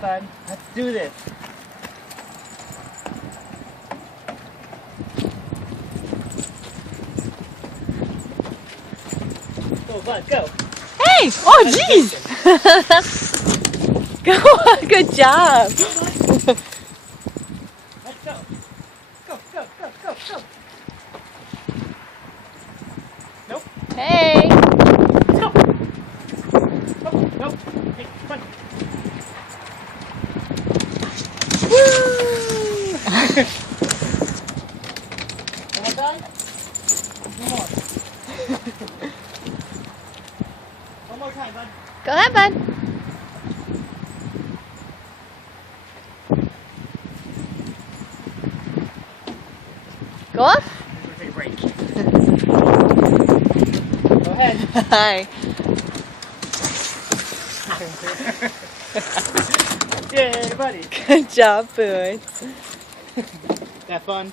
Fun. Let's do this. Go, bud, go. Hey! Oh, jeez! Go on, good job. Let's go. Go, go, go, go, go. Nope. Hey! Let's go. Nope, nope. Hey, come on. Woo! Am I done? One more. One more time, bud. Go ahead, bud. Go up. We're gonna take a break. Go ahead. Hi. Yay, buddy. Good job, Boots. That fun?